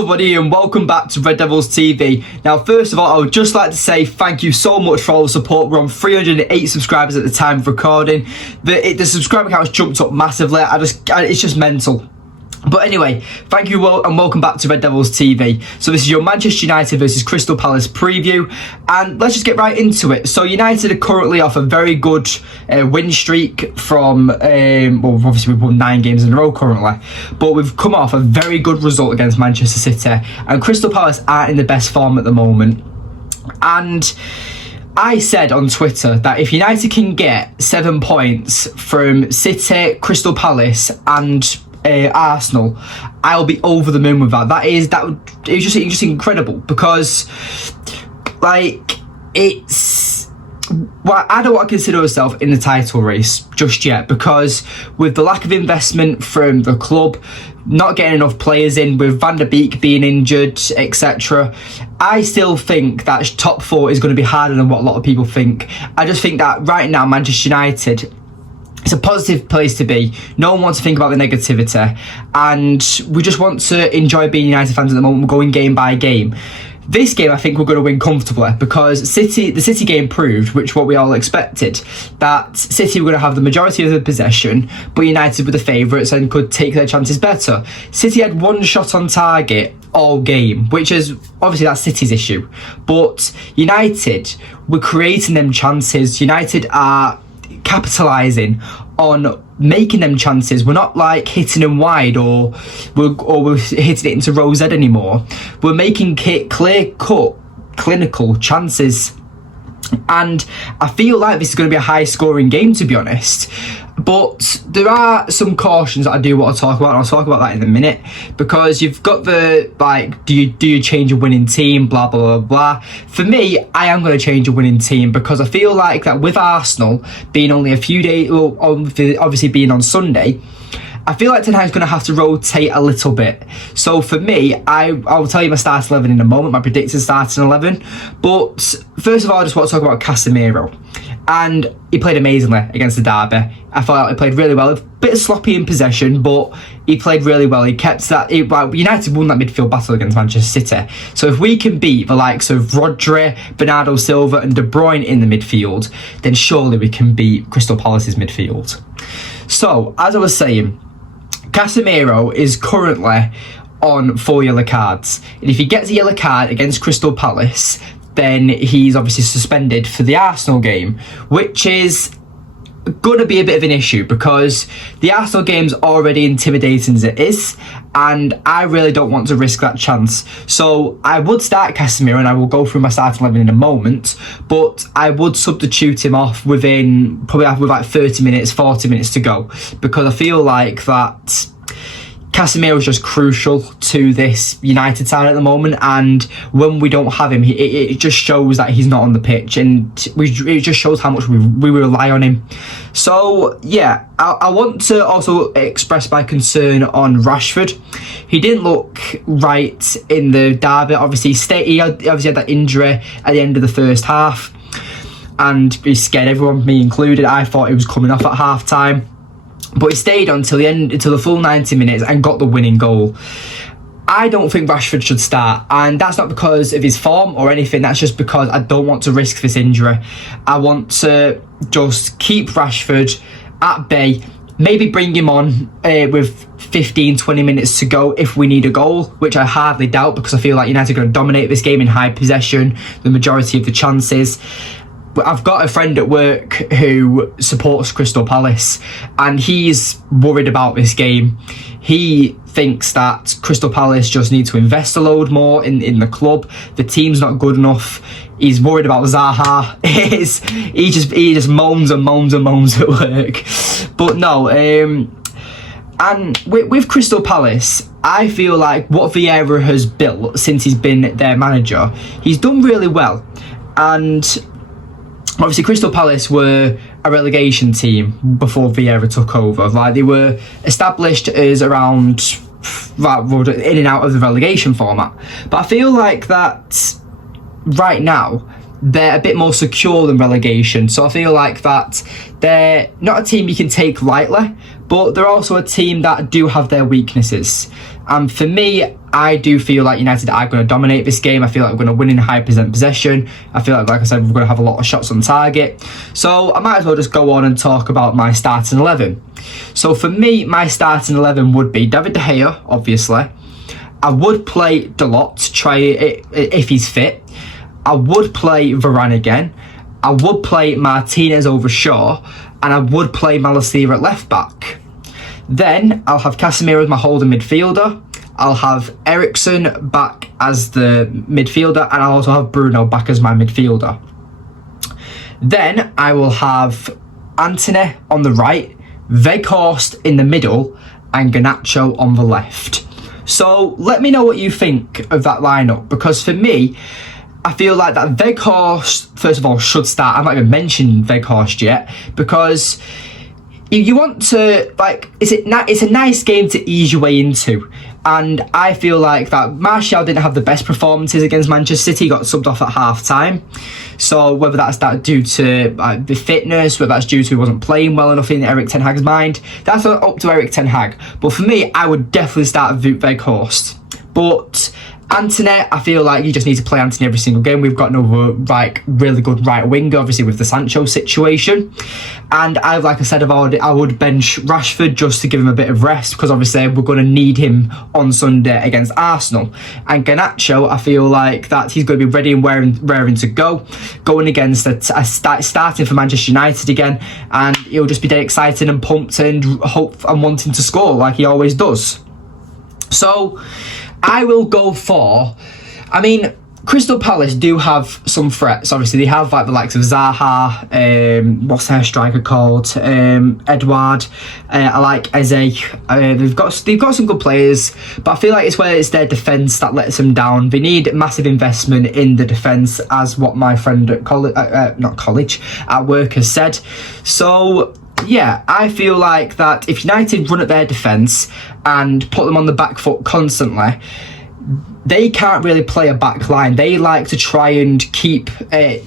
Hello everybody and welcome back to Red Devils TV. Now first of all, I would just like to say thank you so much for all the support. We're on 308 subscribers at the time of recording. The subscriber count has jumped up massively. It's just mental. But anyway, thank you all and welcome back to Red Devils TV. So this is your Manchester United versus Crystal Palace preview, and let's just get right into it. So United are currently off a very good win streak from, well obviously we've won 9 games in a row currently, but we've come off a very good result against Manchester City, and Crystal Palace aren't in the best form at the moment. And I said on Twitter that if United can get 7 points from City, Crystal Palace and Arsenal, I'll be over the moon with that. It was just incredible, because like I don't want to consider myself in the title race just yet, because with the lack of investment from the club, not getting enough players in, with Van der Beek being injured, etc., I still think that top 4 is going to be harder than what a lot of people think. I just think that right now Manchester United, it's a positive place to be. No one wants to think about the negativity, and we just want to enjoy being United fans at the moment. We're going game by game. This game, I think we're going to win comfortably, because the City game proved, which what we all expected, that City were going to have the majority of the possession, but United were the favourites and could take their chances better. City had 1 shot on target all game, which is obviously that's City's issue, but United were creating them chances. United are capitalising on making them chances. We're not like hitting them wide or we're hitting it into row Z anymore. We're making clear-cut, clinical chances. And I feel like this is going to be a high-scoring game, to be honest. But there are some cautions that I do want to talk about, and I'll talk about that in a minute, because you've got the, like, do you change a winning team, blah, blah, blah, blah. For me, I am going to change a winning team, because I feel like that with Arsenal being only a few days, well, obviously being on Sunday, I feel like Ten Hag's going to have to rotate a little bit. So for me, I'll tell you my starting 11 in a moment, my predicted starting 11. But first of all, I just want to talk about Casemiro. And he played amazingly against the derby. I thought he played really well. A bit sloppy in possession, but he played really well. He kept that. United won that midfield battle against Manchester City. So if we can beat the likes of Rodri, Bernardo Silva and De Bruyne in the midfield, then surely we can beat Crystal Palace's midfield. So, as I was saying, Casemiro is currently on 4 yellow cards. And if he gets a yellow card against Crystal Palace, then he's obviously suspended for the Arsenal game, which is going to be a bit of an issue, because the Arsenal game's already intimidating as it is, and I really don't want to risk that chance. So I would start Casemiro, and I will go through my starting 11 in a moment, but I would substitute him off within probably with like 30 minutes, 40 minutes to go, because I feel like that Casemiro is just crucial to this United side at the moment, and when we don't have him, it just shows that he's not on the pitch, and it just shows how much we rely on him. So yeah, I want to also express my concern on Rashford. He didn't look right in the derby. Obviously he obviously had that injury at the end of the first half, and he scared everyone, me included. I thought he was coming off at half time, but he stayed until the full 90 minutes and got the winning goal. I don't think Rashford should start, and that's not because of his form or anything. That's just because I don't want to risk this injury. I want to just keep Rashford at bay, maybe bring him on with 15-20 minutes to go if we need a goal, which I hardly doubt, because I feel like United are going to dominate this game in high possession, the majority of the chances. But I've got a friend at work who supports Crystal Palace, and he's worried about this game. He thinks that Crystal Palace just need to invest a load more in the club. The team's not good enough. He's worried about Zaha. He just moans and moans and moans at work. But no, and with Crystal Palace, I feel like what Vieira has built since he's been their manager, he's done really well. And obviously Crystal Palace were a relegation team before Vieira took over. Like, they were established as around in and out of the relegation format. But I feel like that right now they're a bit more secure than relegation. So I feel like that they're not a team you can take lightly, but they're also a team that do have their weaknesses. And for me, I do feel like United are going to dominate this game. I feel like we're going to win in high percent possession. I feel like I said, we're going to have a lot of shots on target. So I might as well just go on and talk about my starting 11. So for me, my starting 11 would be David De Gea, obviously. I would play Dalot, try it if he's fit. I would play Varane again. I would play Martinez over Shaw, and I would play Malasira at left back. Then I'll have Casemiro as my holding midfielder. I'll have Eriksen back as the midfielder, and I'll also have Bruno back as my midfielder. Then I will have Antony on the right, Weghorst in the middle, and Garnacho on the left. So let me know what you think of that lineup, because for me, I feel like that Weghorst, first of all, should start. I've not even mentioned Weghorst yet, because you want to, like, it's a nice game to ease your way into. And I feel like that Martial didn't have the best performances against Manchester City. He got subbed off at half time. So whether that's due to the fitness, whether that's due to he wasn't playing well enough in Erik Ten Hag's mind, that's up to Erik Ten Hag. But for me, I would definitely start with Weghorst. But Antony, I feel like you just need to play Antony every single game. We've got another really good right winger, obviously with the Sancho situation. And like I said, I would bench Rashford just to give him a bit of rest, because obviously we're going to need him on Sunday against Arsenal. And Garnacho, I feel like that he's going to be ready and raring to go, going against starting for Manchester United again, and he'll just be dead excited and pumped and wanting to score like he always does. So I will go for, Crystal Palace do have some threats. Obviously, they have like the likes of Zaha, what's their striker called? Edouard. I like Eze. They've got some good players, but I feel like it's their defence that lets them down. They need massive investment in the defence, as what my friend at at work has said. So yeah, I feel like that if United run at their defence and put them on the back foot constantly, they can't really play a back line. They like to try and keep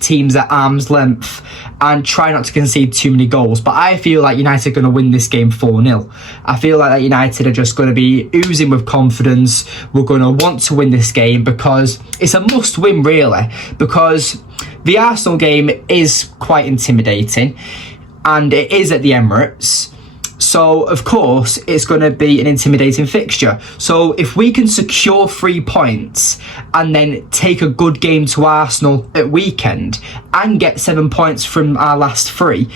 teams at arm's length and try not to concede too many goals. But I feel like United are going to win this game 4-0. I feel like that United are just going to be oozing with confidence. We're going to want to win this game because it's a must win, really, because the Arsenal game is quite intimidating, and it is at the Emirates. So, of course, it's going to be an intimidating fixture. So, if we can secure 3 points and then take a good game to Arsenal at weekend and get 7 points from our last 3,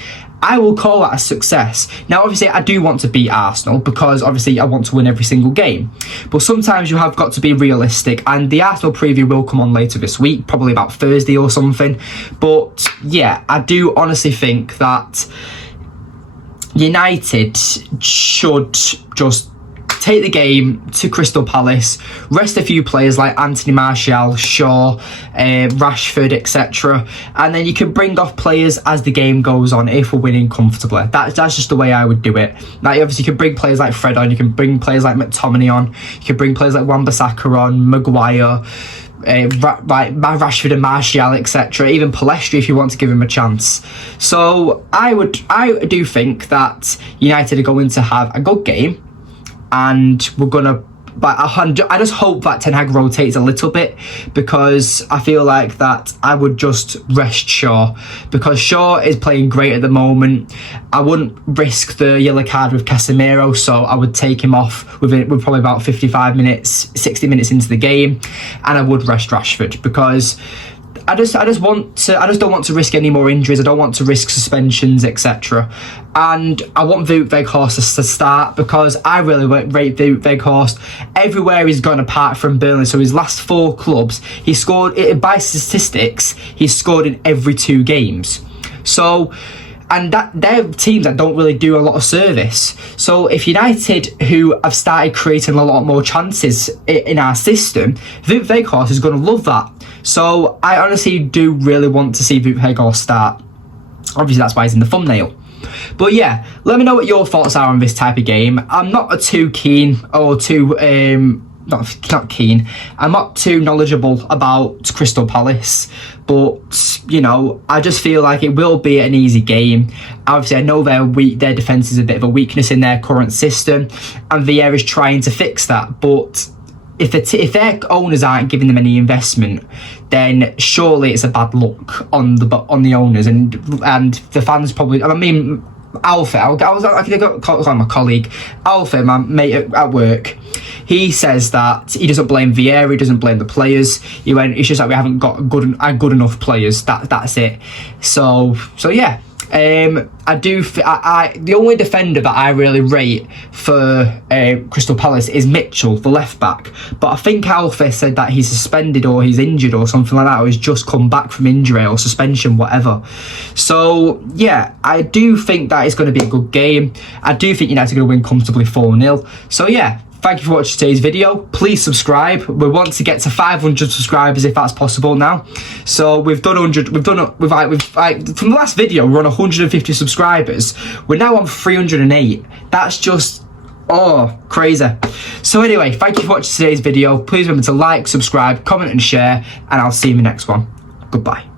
I will call that a success. Now, obviously, I do want to beat Arsenal because, obviously, I want to win every single game. But sometimes you have got to be realistic, and the Arsenal preview will come on later this week, probably about Thursday or something. But, yeah, I do honestly think that United should just take the game to Crystal Palace, rest a few players like Anthony Martial, Shaw, Rashford, etc. And then you can bring off players as the game goes on if we're winning comfortably. That's just the way I would do it. Now, obviously, you can bring players like Fred on, you can bring players like McTominay on, you can bring players like Wan-Bissaka on, Maguire, Rashford and Martial, etc. Even Palestri if you want to give him a chance. So I do think that United are going to have a good game, and we're gonna. But I just hope that Ten Hag rotates a little bit, because I feel like that I would just rest Shaw, because Shaw is playing great at the moment. I wouldn't risk the yellow card with Casemiro, so I would take him off with probably about 55 minutes, 60 minutes into the game, and I would rest Rashford, because I just don't want to risk any more injuries. I don't want to risk suspensions, etc. And I want Weghorst to start, because I really rate Weghorst everywhere he's gone apart from Burnley. So his last 4 clubs, he scored, by statistics, he's scored in every 2 games. So, and they're teams that don't really do a lot of service. So if United, who have started creating a lot more chances in our system, Weghorst is going to love that. So I honestly do really want to see Weghorst start. Obviously, that's why he's in the thumbnail. But yeah, let me know what your thoughts are on this type of game. I'm not too keen or too not keen. I'm not too knowledgeable about Crystal Palace, but you know, I just feel like it will be an easy game. Obviously, I know their defence is a bit of a weakness in their current system, and Vieira is trying to fix that. But if their owners aren't giving them any investment, then surely it's a bad look on the owners and the fans probably. I mean, Alfie, I got my colleague, Alfie, my mate at work. He says that he doesn't blame Vieira, he doesn't blame the players. It's just like we haven't got good enough players. That's it. So yeah. The only defender that I really rate for Crystal Palace is Mitchell, the left back. But I think Alfie said that he's suspended or he's injured or something like that, or he's just come back from injury or suspension, whatever. So yeah, I do think that it's going to be a good game. I do think United are going to win comfortably 4-0. So yeah. Thank you for watching today's video. Please subscribe. We want to get to 500 subscribers if that's possible now. So we've done 100. We've from the last video we're on 150 subscribers. We're now on 308. That's just crazy. So anyway, thank you for watching today's video. Please remember to like, subscribe, comment, and share. And I'll see you in the next one. Goodbye.